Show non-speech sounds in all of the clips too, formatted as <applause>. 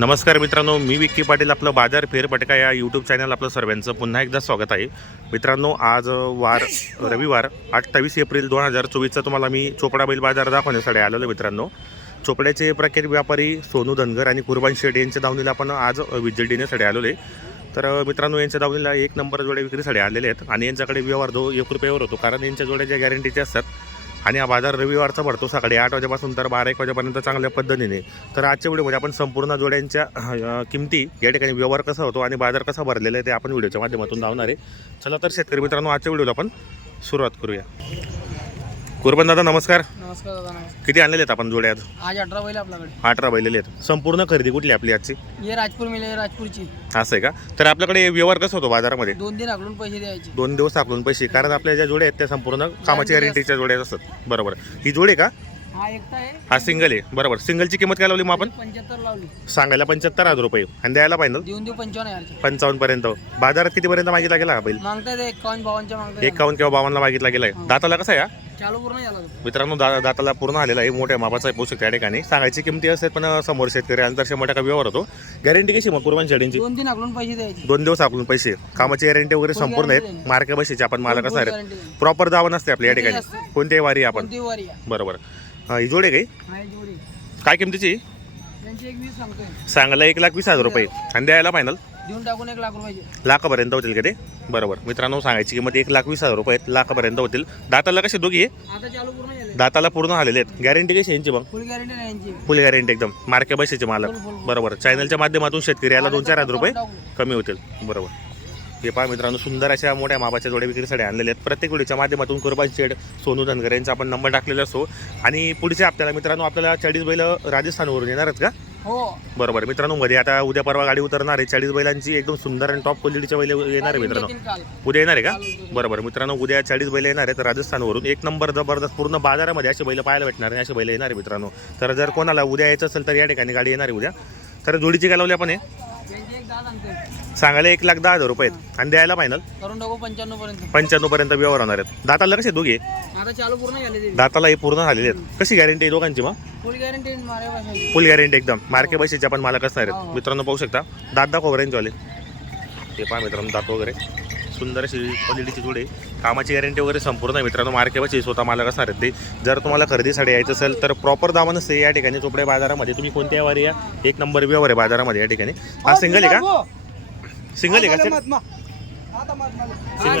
नमस्कार मित्रांनो मी विक्की पाटील आपलं बाजार फेरपटका या यूट्यूब चॅनल आपलं सर्वांचं पुन्हा एकदा स्वागत आहे. मित्रांनो आज वार रविवार अठ्ठावीस एप्रिल दोन हजार चोवीसचा तुम्हाला मी चोपडा बैल बाजार दाखवण्यासाठी आलेलो मित्रांनो. चोपड्याचे प्रख्यात व्यापारी सोनू धनगर आणि कुर्बान शेठ यांच्या दावणीला आपण आज विजिट देण्यासाठी आलेलो आहे. तर मित्रांनो यांच्या दावणीला एक नंबर जोड्या विक्रीसाठी आलेले आहेत आणि यांच्याकडे व्यवहार जो एक रुपयावर होतो कारण यांच्या जोड्या ज्या गॅरंटीचे असतात. आणि हा बाजार रविवारचा भरतो सकाळी आठ वाजेपासून तर बारा एक वाजेपर्यंत चांगल्या पद्धतीने. तर आजच्या व्हिडिओमध्ये म्हणजे आपण संपूर्ण जोड्यांच्या किमती या ठिकाणी व्यवहार कसा होतो आणि बाजार कसा भरलेला आहे ते आपण व्हिडिओच्या माध्यमातून धावणार आहे चला तर शेतकरी मित्रांनो आजच्या व्हिडिओला आपण सुरुवात करूया. कुर्बन दादा नमस्कार. नमस्कार दादा नमस्कार. किती आणलेले आहेत आपण जोड्या आज अठरा बैल आपल्याकडे. अठरा बैलेले आहेत. संपूर्ण खरेदी कुठली आपली आजची? ये राजपूर मिले हे राजपूरची. असं आहे का? तर आपल्याकडे व्यवहार कसा होतो बाजारामध्ये? दोन दिन आकडून पैसे द्यायचे. दोन दिवस आपलून पैसे कारण आपल्या ज्या जोड्या आहेत त्या संपूर्ण कामाची गॅरंटीच्या जोड्या असतात. बरोबर. ही जोडी का? हा एकटा आहे. हा सिंगल आहे. बरोबर. सिंगलची किंमत काय लावली मग आपण? पंच्याहत्तर लावली. सांगायला पंच्याहत्तर हजार रुपये. आणि द्यायला पाहिजे देऊन देऊ पंचावन्न हजारचे पंचावन्न पर्यंत. बाजारात कितीपर्यंत मागितला गेला हा बैल? मागताय ते एकावन्न बावनच्या मागताय. एकावन्न किंवा बावन्नला मागितला गेलाय. दाताला कसा आहे हा? मित्रांनो दा दाताला पूर्ण आलेला आहे. मोठ्या मापाचा आहे पोषक त्या ठिकाणी. सांगायची किमती असतात पण समोर शेतकरी आणि तर शंभर टक्का व्यवहार होतो. गॅरंटी कशी मग कुर्बान शेडींची दोन दिन आकडून पैसे द्यायचे. दोन दिवस आपण पैसे. कामाची गॅरंटी वगैरे संपूर्ण आहेत मार्के बशीचे आपण मालक असणार आहेत. guarantee. देईल. प्रॉपर दावा नसते आपल्या या ठिकाणी. असते. कोणत्याही वारी आपण. आहे? बरोबर. हा, ही जोडे काही हा? ही काय किमतीची? सांगायला एक लाख वीस हजार रुपये. आणि द्यायला फायनल देऊन टाकून एक लाख रुपयाचे. लाखापर्यंत होतील का ते? बरोबर. मित्रांनो सांगायची किंमत एक लाख वीस हजार रुपये आहेत. लाखापर्यंत होतील. दाताला कसे दोघी आहे? आता चालू पूर्ण झाले. दाताला पूर्ण आलेले आहेत. गॅरंटी कशी आहे यांची मग? फुल गॅरंटी नाही यांची. फुल गॅरंटी एकदम. मार्के बसेचे मालक. बरोबर. चॅनलच्या माध्यमातून शेतकरी याला दोन चार हजार रुपये. कमी होतील. बरोबर. हे पहा मित्रांनो सुंदर अशा मोठ्या मापाच्या जोड्या विक्रीसाठी आणलेल्या आहेत. प्रत्येक व्हिडिओच्या माध्यमातून कुर्बान शेड सोनू धनगर यांचा आपण नंबर टाकलेला असतो. आणि पुढचे आपल्याला मित्रांनो आपल्याला चाळीस बैल राजस्थानवरून येणारच का? हो. बरोबर. मित्रांनो मध्ये आता उद्या परवा गाडी उतरणार आहे. चाळीस बैलांची एकदम सुंदर आणि टॉप क्वालिटीच्या बैल येणार आहे मित्रांनो. उद्या येणार आहे का. बरोबर. मित्रांनो उद्या चाळीस बैल येणार आहेत राजस्थानवरून. एक नंबर जबरदस्त पूर्ण बाजारामध्ये असे बैल पाहायला भेटणार आणि असे बैल येणार आहे मित्रांनो. तर जर कोणाला उद्या यायचं असेल तर या ठिकाणी गाडी येणार आहे उद्या. तर जोडीची काय लावली आपण हे? सांगायला एक लाख दहा हजार रुपये आहेत. आणि द्यायला फायनल करून टाकू पंच्याण्णव पर्यंत पंच्याण्णव पर्यंत व्यवहार होणार आहेत. दाताला कसे दोघे? आता चालू पूर्ण झाले ते. दाताला हे पूर्ण झालेले आहेत. कशी गॅरंटी आहे दोघांची मग? फुल गॅरंटी मारे बसायची. फुल गॅरंटी एकदम. मार्के बशीचे आपण मालक असणार आहेत. मित्रांनो पाहू शकता. दात दाखव रेंजवाले ते पहा मित्रांनो दात वगैरे. सुंदर अशी क्वालिटीची जोडी आहे. कामाची गॅरंटी वगैरे संपूर्ण आहे मित्रांनो. मार्के बशी स्वतः मालक असणार आहेत ते. जर तुम्हाला खरेदीसाठी यायचं असेल तर प्रॉपर दावा नसते या ठिकाणी. चोपडे बाजारामध्ये तुम्ही कोणत्या वारी या? एक नंबर व्यवहार आहे बाजारामध्ये या ठिकाणी. हा सिंगल आहे का? सिंगल आहे का sir? हा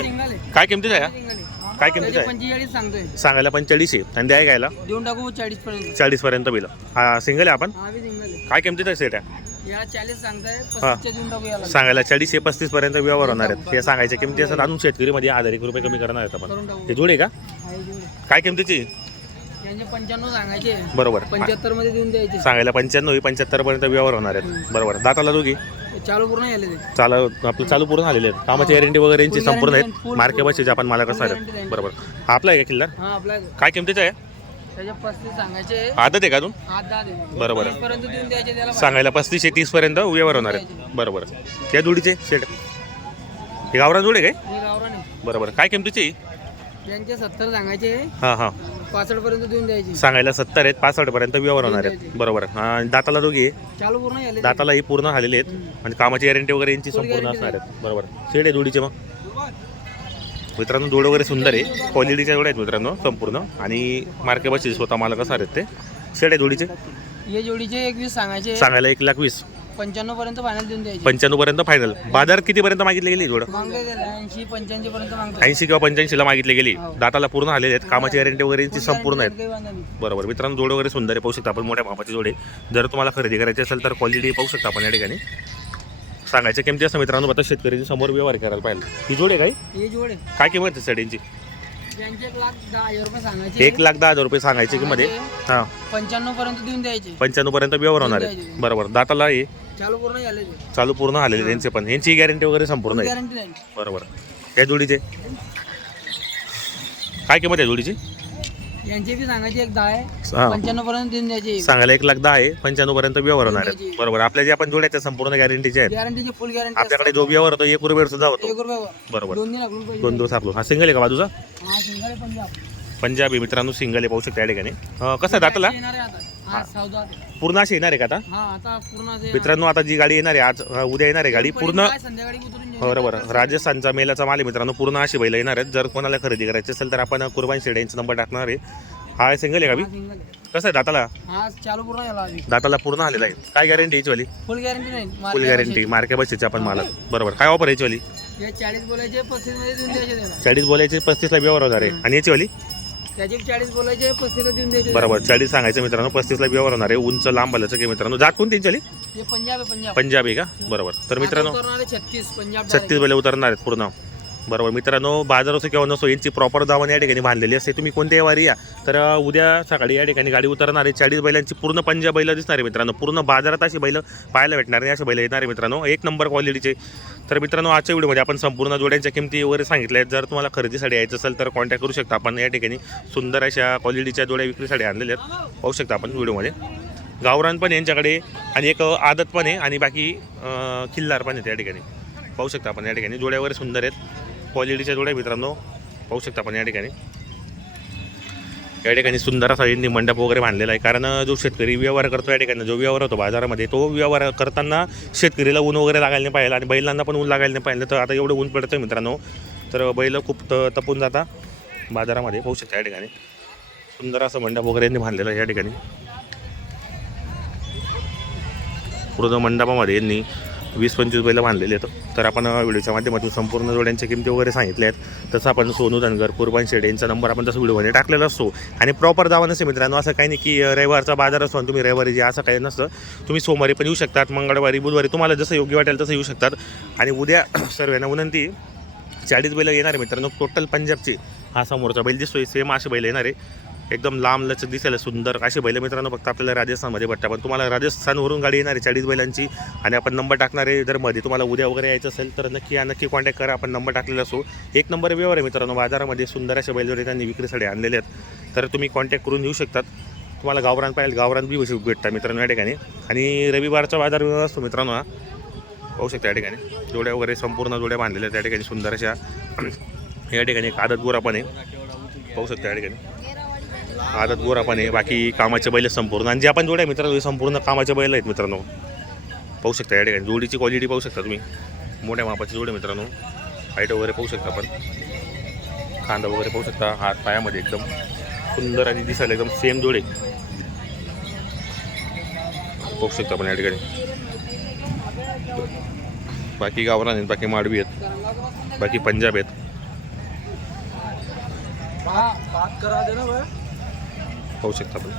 सिंगल आहे. काय किमतीच आहे हा? सिंगल आहे. काय किमतीच त्याचे आहे? पंचेचाळीस सांगतोय. सांगायला पंचेचाळीस आहे. आणि द्याय घ्यायला? देऊन टाकू चाळीस पर्यंत. चाळीस पर्यंत बिल. हा सिंगल आहे आपण? हा बी सिंगल आहे. काय किमतीच आहे सेट आहे? याला चाळीस सांगताय पस्तीसचे देऊन टाकू याला. सांगायला चाळीस ते पस्तीस पर्यंत व्यवहार होणार आहेत. हे सांगायच्या किमती असतात अजून शेतकरीमध्ये हजार एक रुपये कमी करणार आहेत आपण. टाकू. हे जोडे का? हा हे जोडी. काय किमतीची? यांचे पंच्याण्णव सांगायचे. बरोबर. पंच्याहत्तरमध्ये देऊन द्यायचे. सांगायला पंच्याण्णव पंच्याहत्तर पर्यंत व्यवहार होणार आहेत. बरोबर. दाताला दोघी? चालू पूर्ण चालू आपलं चालू पूर्ण झालेले आहेत. कामाची गॅरंटी वगैरे यांची संपूर्ण आहेत. full- मार्के बसेचे आपण guarantee आहेत त्यांची. बरोबर. हा आपला आहे का किल्ला? हा आपला काय किमतीचा आहे? आदत आहे का अजून? बरोबर. सांगायला पस्तीस ते तीस पर्यंत व्यवहार होणार आहेत. बरोबर. त्या जोडीचे सेट हे गावरान जोडे काय? हे आहे. बरोबर. काय किमतीची यांचे सत्तर सांगायचे हां हां. पासष्ट पर्यंत देऊन द्यायचे. सांगायला सत्तर आहेत पासष्ट पर्यंत व्यवहार होणार आहेत. बरोबर. हा, दाताला दोघी आहे चालू पूर्ण झाले. दाताला ही पूर्ण झालेले आहेत. आणि कामाची गॅरंटी वगैरे यांची संपूर्ण असणार आहेत. बरोबर. शेड आहे जोडीचे मग. मित्रांनो जोड वगैरे सुंदर आहे. क्वालिटीच्या जोड्या आहेत मित्रांनो संपूर्ण. आणि मार्के बसचे स्वतः मालक असणार आहेत ते. शेड आहे जोडीचे. हे जोडीचे एक वीस सांगायचे. सांगायला एक लाख वीस. पंच्याण्णव पर्यंत फायनल देऊन द्यायचे. पंच्याण्णव पर्यंत फायनल बाजार कितीपर्यंत मागितली गेली जोड? मागले ऐंशी पंच्याऐंशी पर्यंत ऐंशी किंवा पंच्याऐंशीला मागितली गेली. हो. दाताला पूर्ण झालेले आहेत. कामाची गॅरंटी वगैरे यांची संपूर्ण आहेत. बरोबर. मित्रांनो जोड वगैरे सुंदर आहे. पाहू शकता आपण मोठ्या मापाची जोडे. जर तुम्हाला खरेदी करायची असेल तर क्वालिटी पाहू शकता आपण या ठिकाणी. सांगायच्या किमती असं मित्रांनो आता शेतकऱ्यांनी समोर व्यवहार करायला पाहिजे. ही जोड आहे हे जोडे काय किंमत आहे साडींची? त्यांचे एक लाख दहा हजार रुपये सांगायचे. एक लाख दहा हजार रुपये सांगायची किंमत आहे. हां. पंच्याण्णव पर्यंत देऊन द्यायचे. पंच्याण्णव पर्यंत व्यवहार होणार आहे. बरोबर. दाताला हे चालू पूर्ण चालू झालेले त्यांचे पण. यांची गॅरंटी वगैरे संपूर्ण आहे गॅरंटी नाही. बरोबर. या जोडीचे? काय किंमत आहे जोडीची? यांचे बी सांगायचे एक दहा आहे. हां. पंच्याण्णव पर्यंत देऊन द्यायचे. सांगायला एक लाख दहा आहे. पंच्याण्णव पर्यंत व्यवहार होणार आहे. बरोबर. आपल्या जे आपण जोड्या त्या संपूर्ण गॅरंटीचे आहेत. गॅरंटीची फुल गॅरंटी आपल्याकडे जो व्यवहार होतो एक रुपये सुद्धा होतो. एक बरोबर. दोन दिवस आपलो हा सिंगल आहे का बाजूचा? पंजाब. पंजाबी मित्रांनो सिंगल आहे. पाहू शकता या ठिकाणी. अं, कसं आहे दाताला? येणार आहे आता. हा. सौदा पूर्ण अशी येणार आहे का आता? हा आता पूर्ण असे- मित्रांनो आता जी गाडी येणार आहे आज अ, उद्या येणार आहे गाडी. पूर्ण काय संध्याकाळी उतरून जाईल. बरोबर राजस्थानचा मेलाचा माल आहे मित्रांनो. पूर्ण अशी बैल येणार आहेत. जर कोणाला खरेदी करायची असेल तर आपण कुर्बान शेड यांचा नंबर टाकणार आहे. हा सिंगल आहे का बी. कसं आहे दाताला? हा चालू पूर्ण झाला आधी दाताला पूर्ण आलेला आहे. काय गॅरंटी याची वाली? फुल गॅरंटी नाही. फुल मार्केट गॅरंटी मार्के बसचे आपण मालक बरोबर. काय ऑफर याची वाली. हे चाळीस बोलायचे पस्तीसमध्ये देऊन द्यायचे त्याला. चाळीस बोलायचे पस्तीसला व्यवहार होणार आहे. आणि याची वाली? त्याचे चाळीस बोलायचे पस्तीसला देऊन द्यायचे. बरोबर. चाळीस सांगायचं मित्रांनो पस्तीसला व्यवहार होणार आहे. उंच लांब आल्याचं की मित्रांनो जात कोणती हे पंजाब आहे पंजाब. पंजाब आहे का? बरोबर. तर मित्रांनो छत्तीस पंजाब छत्तीस बैल उतरणार आहेत पूर्ण. बरोबर. मित्रांनो बाजार असो किंवा नसो यांची प्रॉपर दावण या ठिकाणी बांधलेली असते. तुम्ही कोणत्याही वारी या. तर उद्या सकाळी या ठिकाणी गाडी उतरणार आहे चाळीस बैलांची पूर्ण पंजाब बैलं दिसणार आहे मित्रांनो. पूर्ण बाजारात अशी बैलं पाहायला भेटणार नाही अशी बैलं येणार आहे मित्रांनो. एक नंबर क्वालिटीचे तर मित्रांनो आजच्या व्हिडिओमध्ये आपण संपूर्ण जोड्यांच्या किमती वगैरे सांगितल्या आहेत. जर तुम्हाला खरेदीसाठी यायचं असेल तर कॉन्टॅक्ट करू शकता आपण. या ठिकाणी सुंदर अशा क्वालिटीच्या जोड्या विक्रीसाठी आणलेल्या आहेत. पाहू शकता आपण व्हिडिओमध्ये. गावरान पण यांच्याकडे आणि एक आदत पण आहे आणि बाकी किल्लार पण आहे त्या ठिकाणी. पाहू शकता आपण या ठिकाणी. जोड्या वगैरे सुंदर आहेत. क्वालिटीच्या जोड्या मित्रांनो. पाहू शकता आपण या ठिकाणी. या ठिकाणी सुंदर असा यांनी मंडप वगैरे बांधलेला आहे. कारण जो शेतकरी व्यवहार करतो या ठिकाणी जो व्यवहार होतो बाजारामध्ये तो व्यवहार करताना शेतकरीला ऊन वगैरे लागायला नाही पाहिजे आणि बैलांना पण ऊन लागायला नाही पाहिजे. तर आता एवढं ऊन पडतं मित्रांनो. तर बैल खूप त तपून जाता बाजारामध्ये. पाहू शकता या ठिकाणी. सुंदर असं मंडप वगैरे यांनी बांधलेलं आहे या ठिकाणी. पूर्ण मंडपामध्ये यांनी वीस पंचवीस बैलं बांधलेले आहेत. तर आपण व्हिडिओच्या माध्यमातून संपूर्ण जोड्यांच्या किमती वगैरे सांगितल्या आहेत. तसं आपण सोनू धनगर कुर्बान शेड यांचा नंबर आपण तसं व्हिडिओमध्ये टाकलेला असतो. आणि प्रॉपर दावा नसेल मित्रांनो असं काही नाही की रविवारचा बाजार असतो आणि तुम्ही रविवारी जे असं काही नसतं तुम्ही सोमवारी पण येऊ शकतात मंगळवारी बुधवारी तुम्हाला जसं योग्य वाटेल तसं येऊ शकतात. आणि उद्या <clears throat> सर्वांना विनंती चाळीस बैल येणार आहे मित्रांनो टोटल पंजाबची. हा समोरचा बैल दिसतोय सेम असे बैल येणार आहे. एकदम लांब लचक दिसायला सुंदर. असे बैल मित्रांनो फक्त आपल्याला राजस्थानमध्ये भेटतात पण तुम्हाला राजस्थानवरून गाडी येणार आहे चाळीस बैलांची आणि आपण नंबर टाकणार आहे जर मध्ये तुम्हाला उद्या वगैरे यायचं असेल तर नक्की या नक्की कॉन्टॅक्ट करा. आपण नंबर टाकलेला असो. एक नंबर व्यवहार आहे मित्रांनो. बाजारामध्ये सुंदर असे बैलवर त्यांनी विक्रीसाठी आणलेले आहेत. तर तुम्ही कॉन्टॅक्ट करून येऊ शकतात. तुम्हाला गावरान पाहिजे गावरान बी बशी भेटतात मित्रांनो या ठिकाणी. आणि रविवारचा बाजार व्यवहार असतो मित्रांनो हा. पाहू शकता या ठिकाणी. जोड्या वगैरे संपूर्ण जोड्या बांधलेल्या आहेत. त्या ठिकाणी सुंदर अशा या ठिकाणी एक आदत गोरा पण आहे. पाहू शकता या ठिकाणी. आदत गोरा पण आहे. बाकी कामाचे बैल संपूर्ण. आणि जे आपण जोड्या आहे मित्रांनो हे संपूर्ण कामाचे बैल आहेत मित्रांनो. पाहू शकता या ठिकाणी. जोडीची क्वालिटी पाहू शकता तुम्ही. मोठ्या मापाची जोडी मित्रांनो. हाईट वगैरे पाहू शकता आपण. खांदा वगैरे पाहू शकता. हात पायामध्ये एकदम सुंदर आणि दिसायला एकदम सेम जोडे पाहू शकता आपण या ठिकाणी. बाकी गावरान आहेत बाकी माडवी आहेत बाकी पंजाब आहेत. करा दे ना पाहू शकता आपण.